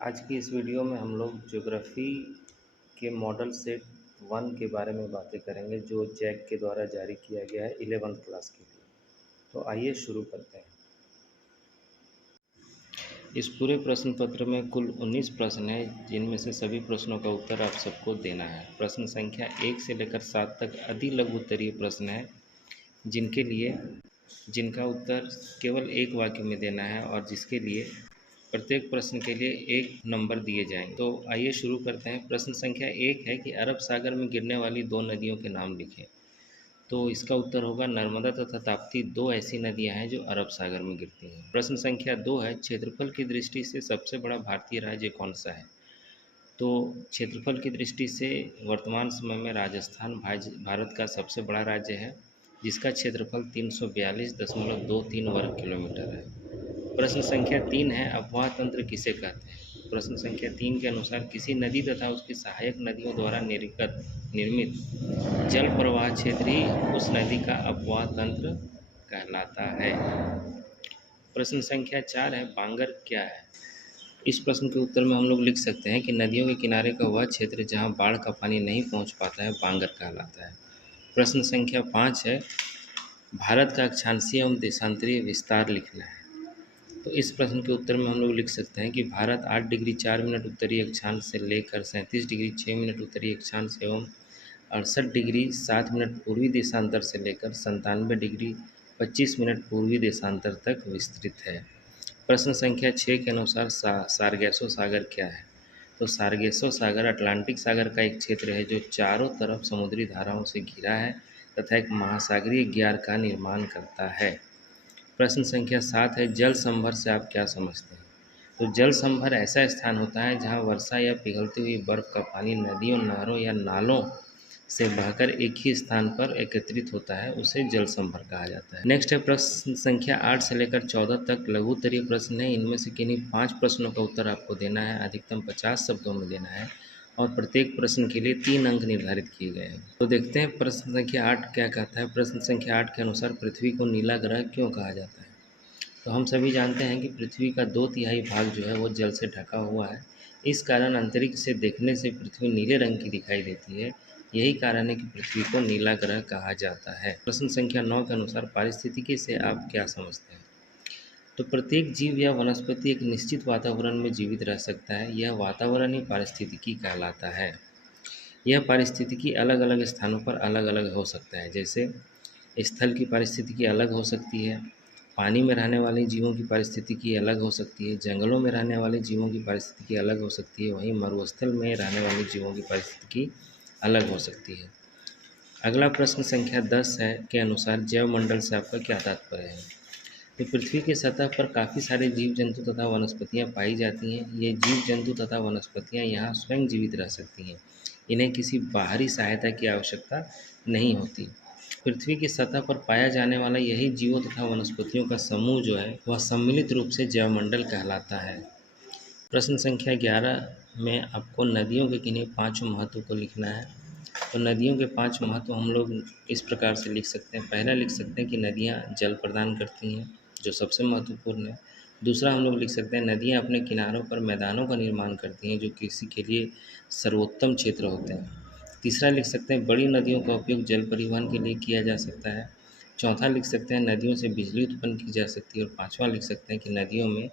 आज की इस वीडियो में हम लोग ज्योग्राफी के मॉडल सेट 1 के बारे में बातें करेंगे जो जैक के द्वारा जारी किया गया है 11th क्लास के लिए। तो आइए शुरू करते हैं। इस पूरे प्रश्न पत्र में कुल 19 प्रश्न हैं, जिनमें से सभी प्रश्नों का उत्तर आप सबको देना है। प्रश्न संख्या 1 से लेकर 7 तक अति लघु उत्तरीय प्रश्न हैं, जिनका उत्तर केवल एक वाक्य में देना है और जिसके लिए प्रत्येक प्रश्न के लिए 1 नंबर दिए जाएंगे। तो आइए शुरू करते हैं। प्रश्न संख्या 1 है कि अरब सागर में गिरने वाली 2 नदियों के नाम लिखें। तो इसका उत्तर होगा नर्मदा तथा ताप्ती, 2 ऐसी नदियां हैं जो अरब सागर में गिरती हैं। प्रश्न संख्या 2 है क्षेत्रफल की दृष्टि से सबसे बड़ा भारतीय राज्य कौन सा है। तो क्षेत्रफल की दृष्टि से वर्तमान समय में राजस्थान भारत का सबसे बड़ा राज्य है, जिसका क्षेत्रफल 342.23 वर्ग किलोमीटर है। प्रश्न संख्या 3 है अपवाह तंत्र किसे कहते हैं। प्रश्न संख्या 3 के अनुसार किसी नदी तथा उसकी सहायक नदियों द्वारा निर्मित जल प्रवाह क्षेत्र ही उस नदी का अपवाह तंत्र कहलाता है। प्रश्न संख्या 4 है बांगर क्या है। इस प्रश्न के उत्तर में हम लोग लिख सकते हैं कि नदियों के किनारे का वह क्षेत्र जहां बाढ़ का पानी नहीं पहुंच पाता है बांगर कहलाता है। प्रश्न संख्या 5 है भारत का अक्षांशीय एवं देशांतरीय विस्तार लिखना है। तो इस प्रश्न के उत्तर में हम लोग लिख सकते हैं कि भारत 8 डिग्री 4 मिनट उत्तरी अक्षांश से लेकर 37 डिग्री 6 मिनट उत्तरी अक्षांश एवं 68 डिग्री 7 मिनट पूर्वी देशांतर से लेकर 97 डिग्री 25 मिनट पूर्वी देशांतर तक विस्तृत है। प्रश्न संख्या 6 के अनुसार सारगैसो सागर क्या है। तो सारगैसो सागर अटलांटिक सागर का एक क्षेत्र है जो चारों तरफ समुद्री धाराओं से घिरा है तथा एक महासागरीय ग्यार का निर्माण करता है। प्रश्न संख्या 7 है जल संभर से आप क्या समझते हैं। तो जल संभर ऐसा स्थान होता है जहां वर्षा या पिघलती हुई बर्फ का पानी नदियों, नहरों या नालों से बहकर एक ही स्थान पर एकत्रित होता है, उसे जल संभर कहा जाता है। नेक्स्ट है प्रश्न संख्या 8 से लेकर 14 तक लघु उत्तरीय प्रश्न है। इनमें से किन्हीं 5 प्रश्नों का उत्तर आपको देना है, अधिकतम 50 शब्दों में देना है और प्रत्येक प्रश्न के लिए 3 अंक निर्धारित किए गए हैं। तो देखते हैं प्रश्न संख्या 8 क्या कहता है। प्रश्न संख्या 8 के अनुसार पृथ्वी को नीला ग्रह क्यों कहा जाता है। तो हम सभी जानते हैं कि पृथ्वी का 2/3 भाग जो है वो जल से ढका हुआ है। इस कारण अंतरिक्ष से देखने से पृथ्वी नीले रंग की दिखाई देती है। यही कारण है कि पृथ्वी को नीला ग्रह कहा जाता है। प्रश्न संख्या 9 के अनुसार पारिस्थितिकी से आप क्या समझते हैं। तो प्रत्येक जीव या वनस्पति एक निश्चित वातावरण में जीवित रह सकता है। यह वातावरण ही पारिस्थितिकी कहलाता है। यह पारिस्थितिकी अलग अलग स्थानों पर अलग अलग हो सकता है। जैसे स्थल की पारिस्थितिकी अलग हो सकती है, पानी में रहने वाले जीवों की पारिस्थितिकी अलग हो सकती है, जंगलों में रहने वाले जीवों की पारिस्थितिकी अलग हो सकती है, वहीं मरुस्थल में रहने वाले जीवों की पारिस्थितिकी अलग हो सकती है। अगला प्रश्न संख्या 10 है के अनुसार जैवमंडल से आपका क्या तात्पर्य है। तो पृथ्वी की सतह पर काफ़ी सारे जीव जंतु तथा वनस्पतियाँ पाई जाती हैं। ये जीव जंतु तथा वनस्पतियाँ यहाँ स्वयं जीवित रह सकती हैं। इन्हें किसी बाहरी सहायता की आवश्यकता नहीं होती। पृथ्वी की सतह पर पाया जाने वाला यही जीवों तथा वनस्पतियों का समूह जो है वह सम्मिलित रूप से जैवमंडल कहलाता है। प्रश्न संख्या 11 में आपको नदियों के किन्हीं 5 महत्व को लिखना है। तो नदियों के 5 महत्व हम लोग इस प्रकार से लिख सकते हैं। पहला लिख सकते हैं कि नदियाँ जल प्रदान करती हैं, जो सबसे महत्वपूर्ण है। दूसरा हम लोग लिख सकते हैं नदियाँ अपने किनारों पर मैदानों का निर्माण करती हैं, जो कृषि के लिए सर्वोत्तम क्षेत्र होते हैं। तीसरा लिख सकते हैं बड़ी नदियों का उपयोग जल परिवहन के लिए किया जा सकता है। चौथा लिख सकते हैं नदियों से बिजली उत्पन्न की जा सकती है। और पाँचवा लिख सकते हैं कि नदियों में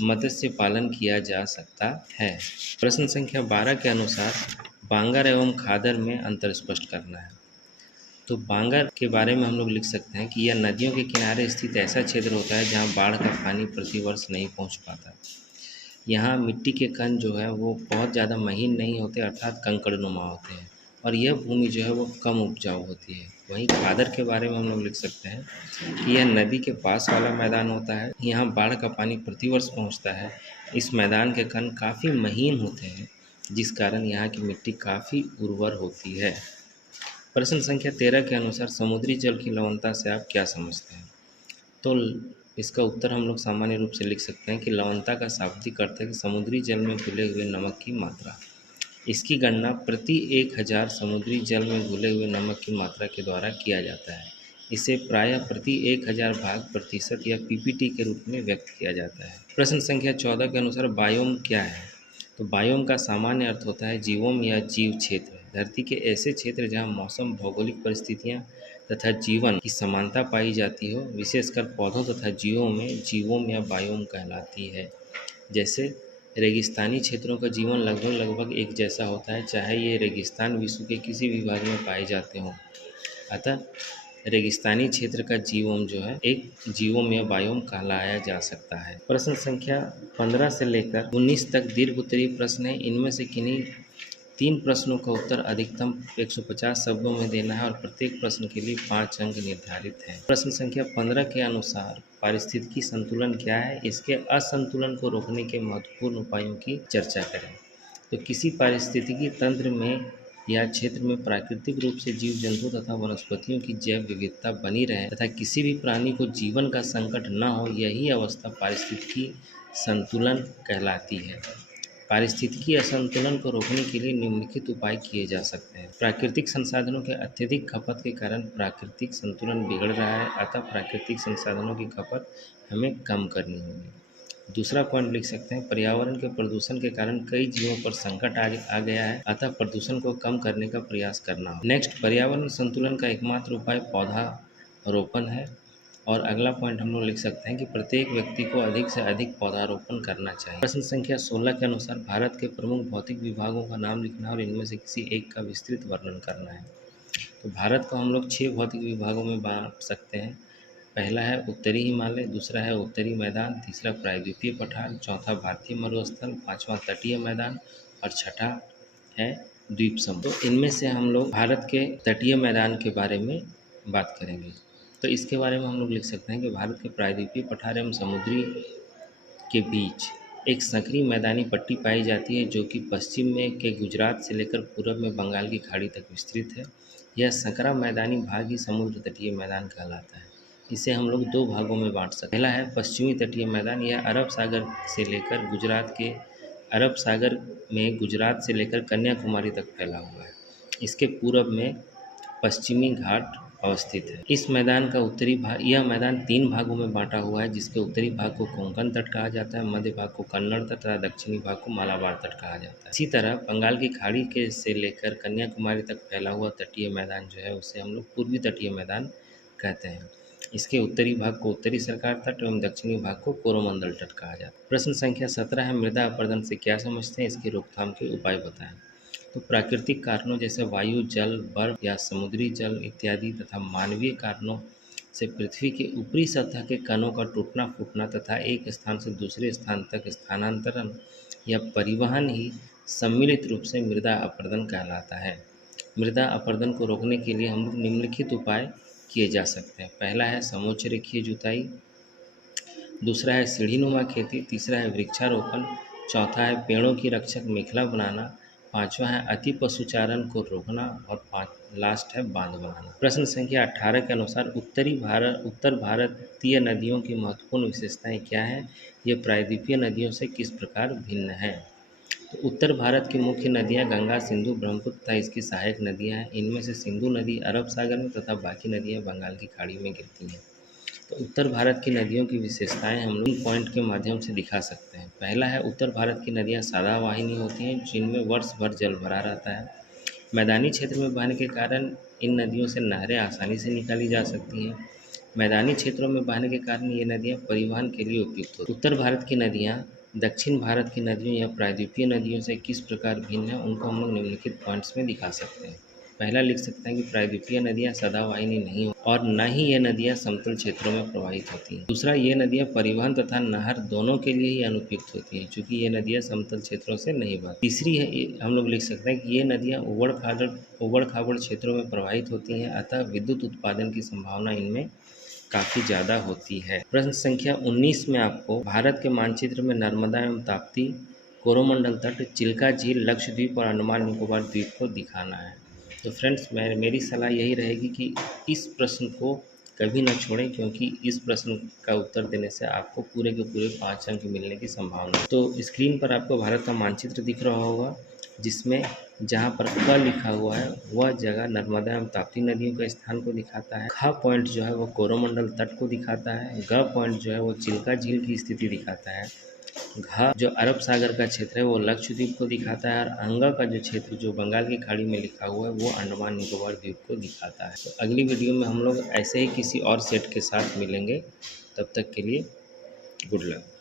मत्स्य पालन किया जा सकता है। प्रश्न संख्या 12 के अनुसार बांगर एवं खादर में अंतर स्पष्ट करना है। तो बांगर के बारे में हम लोग लिख सकते हैं कि यह नदियों के किनारे स्थित ऐसा क्षेत्र होता है जहाँ बाढ़ का पानी प्रतिवर्ष नहीं पहुँच पाता। यहाँ मिट्टी के कण जो है वो बहुत ज़्यादा महीन नहीं होते, अर्थात कंकड़नुमा होते हैं, और यह भूमि जो है वो कम उपजाऊ होती है। वहीं खादर के बारे में हम लोग लिख सकते हैं कि यह नदी के पास वाला मैदान होता है। यहाँ बाढ़ का पानी प्रतिवर्ष पहुँचता है। इस मैदान के कण काफ़ी महीन होते हैं, जिस कारण यहाँ की मिट्टी काफ़ी उर्वर होती है। प्रश्न संख्या 13 के अनुसार समुद्री जल की लवणता से आप क्या समझते हैं। तो इसका उत्तर हम लोग सामान्य रूप से लिख सकते हैं कि लवणता का शाब्दिक अर्थ है कि समुद्री जल में घुले हुए नमक की मात्रा। इसकी गणना प्रति 1000 समुद्री जल में घुले हुए नमक की मात्रा के द्वारा किया जाता है। इसे प्रायः प्रति 1000 भाग प्रतिशत या पीपीटी के रूप में व्यक्त किया जाता है। प्रश्न संख्या 14 के अनुसार बायोम क्या है। तो बायोम का सामान्य अर्थ होता है जीवोम या जीव क्षेत्र। धरती के ऐसे क्षेत्र जहाँ मौसम, भौगोलिक परिस्थितियाँ तथा जीवन की समानता पाई जाती हो, विशेषकर पौधों तथा जीवों में जीवोम या बायोम कहलाती है। जैसे रेगिस्तानी क्षेत्रों का जीवन लगभग लगभग एक जैसा होता है, चाहे ये रेगिस्तान विश्व के किसी भी भाग में पाए जाते हों। अतः रेगिस्तानी क्षेत्र का जीवोम जो है एक जीवोम या बायोम कहलाया जा सकता है। प्रश्न संख्या 15 से लेकर 19 तक दीर्घ उत्तरीय प्रश्न है। इनमें से किन्हीं 3 प्रश्नों का उत्तर अधिकतम 150 शब्दों में देना है और प्रत्येक प्रश्न के लिए 5 अंक निर्धारित हैं। प्रश्न संख्या 15 के अनुसार पारिस्थितिकी संतुलन क्या है? इसके असंतुलन को रोकने के महत्वपूर्ण उपायों की चर्चा करें। तो किसी पारिस्थितिकी तंत्र में या क्षेत्र में प्राकृतिक रूप से जीव जंतु तथा वनस्पतियों की जैव विविधता बनी रहे तथा किसी भी प्राणी को जीवन का संकट न हो, यही अवस्था पारिस्थितिकी संतुलन कहलाती है। पारिस्थितिकी असंतुलन को रोकने के लिए निम्नलिखित उपाय किए जा सकते हैं। प्राकृतिक संसाधनों के अत्यधिक खपत के कारण प्राकृतिक संतुलन बिगड़ रहा है, अतः प्राकृतिक संसाधनों की खपत हमें कम करनी होगी। दूसरा पॉइंट लिख सकते हैं, पर्यावरण के प्रदूषण के कारण कई जीवों पर संकट आ गया है, अतः प्रदूषण को कम करने का प्रयास करना हो। नेक्स्ट, पर्यावरण संतुलन का एकमात्र उपाय पौधा रोपण है। और अगला पॉइंट हम लोग लिख सकते हैं कि प्रत्येक व्यक्ति को अधिक से अधिक पौधारोपण करना चाहिए। प्रश्न संख्या 16 के अनुसार भारत के प्रमुख भौतिक विभागों का नाम लिखना है और इनमें से किसी एक का विस्तृत वर्णन करना है। तो भारत को हम लोग 6 भौतिक विभागों में बांट सकते हैं। पहला है उत्तरी हिमालय, दूसरा है उत्तरी मैदान, तीसरा प्रायद्वीपीय पठार, चौथा भारतीय मरुस्थल, पांचवा तटीय मैदान और छठा है द्वीप समूह। तो इनमें से हम लोग भारत के तटीय मैदान के बारे में बात करेंगे। तो इसके बारे में हम लोग लिख सकते हैं कि भारत के प्रायद्वीपीय पठार एवं समुद्री के बीच एक संकरी मैदानी पट्टी पाई जाती है जो कि पश्चिम में के गुजरात से लेकर पूर्व में बंगाल की खाड़ी तक विस्तृत है। यह संकरा मैदानी भाग ही समुद्र तटीय मैदान कहलाता है। इसे हम लोग 2 भागों में बांट सकते हैं। पहला है पश्चिमी तटीय मैदान। यह अरब सागर से लेकर गुजरात के अरब सागर में गुजरात से लेकर कन्याकुमारी तक फैला हुआ है। इसके पूर्व में पश्चिमी घाट अवस्थित है। इस मैदान का उत्तरी भाग, यह मैदान 3 भागों में बांटा हुआ है, जिसके उत्तरी भाग को कोंकण तट कहा जाता है, मध्य भाग को कन्नड़ तट तथा दक्षिणी भाग को मालाबार तट कहा जाता है। इसी तरह बंगाल की खाड़ी के से लेकर कन्याकुमारी तक फैला हुआ तटीय मैदान जो है उसे हम लोग पूर्वी तटीय मैदान कहते हैं। इसके उत्तरी भाग को उत्तरी सरकार तट एवं दक्षिणी भाग को कोरोमंडल तट कहा जाता है। प्रश्न संख्या 17 है, मृदा अपरदन से क्या समझते हैं? इसकी रोकथाम के उपाय बताएं। तो प्राकृतिक कारणों जैसे वायु, जल, बर्फ या समुद्री जल इत्यादि तथा मानवीय कारणों से पृथ्वी के ऊपरी सतह के कणों का टूटना फूटना तथा एक स्थान से दूसरे स्थान तक स्थानांतरण या परिवहन ही सम्मिलित रूप से मृदा अपरदन कहलाता है। मृदा अपरदन को रोकने के लिए हम लोग निम्नलिखित उपाय किए जा सकते हैं। पहला है समोच्च रेखीय जुताई, दूसरा है सीढ़ीनुमा खेती, तीसरा है वृक्षारोपण, चौथा है पेड़ों की रक्षक मेखला बनाना, पांचवा है अति पशुचारण को रोकना और लास्ट है बांध बनाना। प्रश्न संख्या 18 के अनुसार उत्तर भारतीय नदियों की महत्वपूर्ण विशेषताएं क्या हैं? ये प्रायद्वीपीय नदियों से किस प्रकार भिन्न है? तो उत्तर भारत की मुख्य नदियां गंगा, सिंधु, ब्रह्मपुत्र तथा इसकी सहायक नदियां हैं। इनमें से सिंधु नदी अरब सागर में तथा बाकी नदियां बंगाल की खाड़ी में गिरती हैं। तो उत्तर भारत की नदियों की विशेषताएं हम लोग इन पॉइंट के माध्यम से दिखा सकते हैं। पहला है उत्तर भारत की नदियां सदावाहिनी होती हैं, जिनमें वर्ष भर जल भरा रहता है। मैदानी क्षेत्र में बहने के कारण इन नदियों से नहरें आसानी से निकाली जा सकती हैं। मैदानी क्षेत्रों में बहने के कारण ये नदियाँ परिवहन के लिए उपयुक्त होती हैं। उत्तर भारत की नदियाँ दक्षिण भारत की नदियों या प्रायद्वीपीय नदियों से किस प्रकार भिन्न है, उनको हम लोग निम्नलिखित पॉइंट्स में दिखा सकते हैं। पहला लिख सकते हैं कि प्रायद्वीपीय नदियाँ सदावाहिनी नहीं हो और न ही ये नदियाँ समतल क्षेत्रों में प्रवाहित होती हैं। दूसरा, ये नदियाँ परिवहन तथा नहर दोनों के लिए ही अनुपयुक्त होती हैं, चूँकि ये नदियाँ समतल क्षेत्रों से नहीं बहती। तीसरी है, हम लोग लिख सकते हैं कि ये नदियाँ उबड़ खाबड़ क्षेत्रों में प्रवाहित होती हैं, अतः विद्युत उत्पादन की संभावना इनमें काफ़ी ज़्यादा होती है। प्रश्न संख्या 19 में आपको भारत के मानचित्र में नर्मदा एवं ताप्ती, कोरोमंडल तट, चिल्का झील, लक्षद्वीप और अंडमान निकोबार द्वीप को दिखाना है। तो फ्रेंड्स, मेरी सलाह यही रहेगी कि इस प्रश्न को कभी न छोड़ें, क्योंकि इस प्रश्न का उत्तर देने से आपको पूरे के पूरे 5 अंक मिलने की संभावना है। तो स्क्रीन पर आपको भारत का मानचित्र दिख रहा होगा, जिसमें जहाँ पर क लिखा हुआ है वह जगह नर्मदा एवं ताप्ती नदियों के स्थान को दिखाता है। ख पॉइंट जो है वो कोरोमंडल तट को दिखाता है। ग पॉइंट जो है वो चिल्का झील की स्थिति दिखाता है घ जो अरब सागर का क्षेत्र है वो लक्षद्वीप को दिखाता है, और अंग का जो क्षेत्र जो बंगाल की खाड़ी में लिखा हुआ है वो अंडमान निकोबार द्वीप को दिखाता है। तो अगली वीडियो में हम लोग ऐसे ही किसी और सेट के साथ मिलेंगे। तब तक के लिए गुड लक।